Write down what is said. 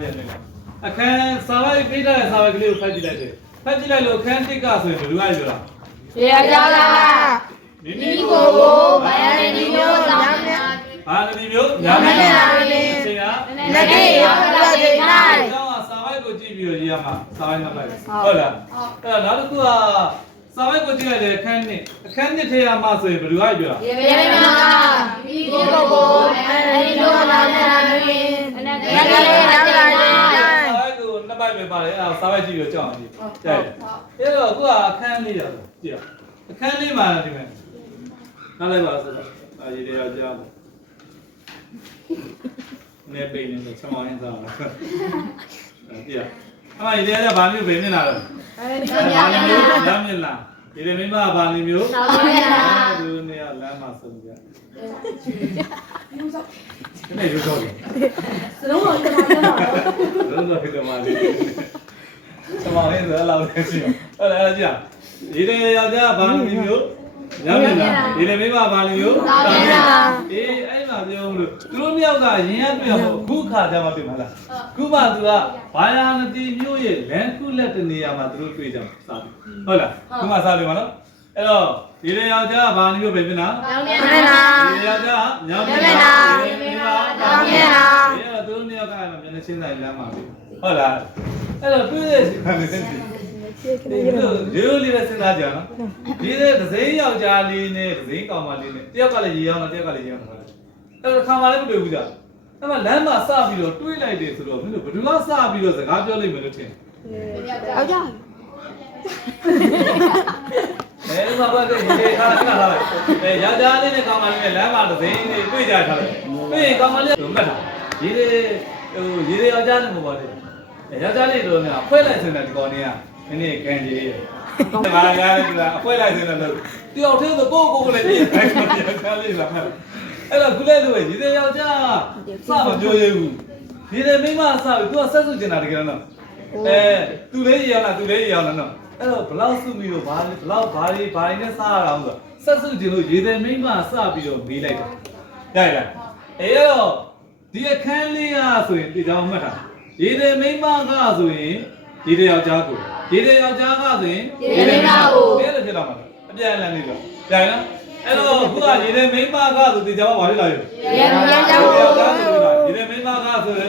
ပြန်နေလားအခန်းစာလိုက်ပေးထားတဲ့စာပဲကလေးကိုဖတ်ကြည့်လိုက်တယ်ဖတ်ကြည့်လိုက်လို့အခန်းတစ်ကဆိုရင်ဘယ်လိုပြောလားရေကြောင်းလားမိမိကိုဘာရနေမျိုးတောင်းနေဘာနေမျိုးညာနေလားအချိန်ကလက်ကြီးရောက်လာချိန်တိုင်းကျောင်းကစာလိုက်ကိုကြည့်ပြီးတော့ရေးရမှာစာလိုက်မှတ်လိုက်ဟုတ်လားအဲ့တော့နောက်တစ်ခုကစာလိုက်ကိုကြည့်လိုက်တယ်အခန်းနှစ်ထဲရမှာဆိုရင်ဘယ်လိုပြောလားရေကြောင်းလားမိမိကိုအဲဒီလိုလာနေတာမျိုးလက်ကြီးရောက်လာချိန်တိုင်းစာလိုက်ကိုနှစ်ပိုက်ပဲပါတယ်အဲ့ဒါစာလိုက်ကြည့်ပြီးတော့ကြောက်အောင်ကြည့်ကြိုက်အဲ့တော့အခုကအခန်းလေးရဆိုကြည့်အခန်းလေးမှာဒီမဲ့နားလိုက်ပါဆိုတော့ရေးတယ်ရောက်ကြပါနေပိနေတော့ချက်မောင်းရင်းစားတာကြည့်အမရေးတယ်ကဘာမျိုးပဲနေလာတော့ဘာမျိုးညမြင်လားဒီလိုမိမဘာမျိုးဒီနေရလမ်းမှာဆုံးကြနေရုပ်တော့စလုံးတော့ဒီမှာတော့ဒီမှာလေးချက်မောင်းရင်းစားလောက်နေစီဟုတ်လားကြည့်ဒီလေယောက်ျားဘာမျိုးညမြင်လားဒီလေမိမဘာမျိုးအေးအဲ့မှာပြောလို့သူတို့မြောက်ကရင်ရတွေ့အောင်အခုခါကြမှာပြင်မလားခုမှသူကဘာယာနတိမျိုးရဲ့လန်ခုလက်တနေရာမှာသူတို့တွေ့ကြမှာစားဟုတ်လားခုမှစားပြင်မနော်အဲ့တော့ဒီလေယောက်ျားဘာမျိုးပဲပြင်လားညောင်းနေလားဒီယောက်ျားညောင်းနေလားဒီမိမညောင်းနေလားအဲ့တော့သူတို့မြောက်ကမျက်နှာချင်းဆိုင်လမ်းမှာဟုတ်လားအဲ့တော့တွေ့တဲ့ချိန်မှာလည်းရိုးလေးပဲစဉ်းစားကြနော်ဒီတဲ့ဒဇိန်းယောက်ျားလေးနဲ့ဒဇိန်းကောင်မလေးနဲ့တယောက်ကလည်းရေအောင်တယောက်ကလည်းရေအောင်ဟုတ်လားအဲ့တော့ခါမှလည်းမတွေ့ဘူးကြအဲ့မှာလမ်းမှာစပြီးတော့တွေးလိုက်တယ်ဆိုတော့မင်းတို့ဘယ်သူကစပြီးတော့စကားပြောလိမ့်မယ်လို့ထင်ယောက်ျားအဲ့မှာဘာတဲ့ဒီခါခဏထားလိုက်ယောက်ျားလေးနဲ့ကောင်မလေးနဲ့လမ်းမှာဒဇိန်းလေးတွေ့ကြထားလိုက်တွေ့ရင်ကောင်မလေးကမှတ်တာဒီလေရေယောက်ျားနဲ့မဟုတ်ပါဘူးယောက်ျားလေးတို့ကအဖွဲလိုက်စင်တယ်ဒီကောင်လေးကနည်းနည်းကန်ကြီးလေးငါကအဖွဲလိုက်စင်တယ်လို့တယောက်တည်းဆိုကိုလည်းပြင်ခိုင်းတော့ယောက်ျားလေးလာမှအဲ့တော့ခုလဲလို့ရေယောက်ျားစမပြောရဘူးရေမိမစပြီး तू ကဆက်စုကျင်တာတကယ်တော့သူလေးရေအောင်လားသူလေးရေအောင်လားနော်အဲ့တော့ဘလောက်စုပြီးတော့ဘာလဲဘလောက်ဘာတွေနဲ့စားရအောင်ဆိုဆက်စုကျင်လို့ရေမိမစပြီးတော့မေးလိုက်တာကြိုက်လားအဲ့တော့ဒီအခန်းလေးကဆိုရင်ဒီကြောင်မှတ်တာရေမိမကဆိုရင်ဒီယောက်ျားကိုဒီယောက်ျားကဆိုရင်ဒီမိမကိုအဲ့လိုဖြစ်တော့မှာအပြန်အလှန်နေတော့ကြိုင်နော်အဲ့တော့ခုကဒီမိမကဆိုဒီကြောင်ကဘာဖြစ်လာလဲရေကြောင်းဒီမိမကဆိုရင်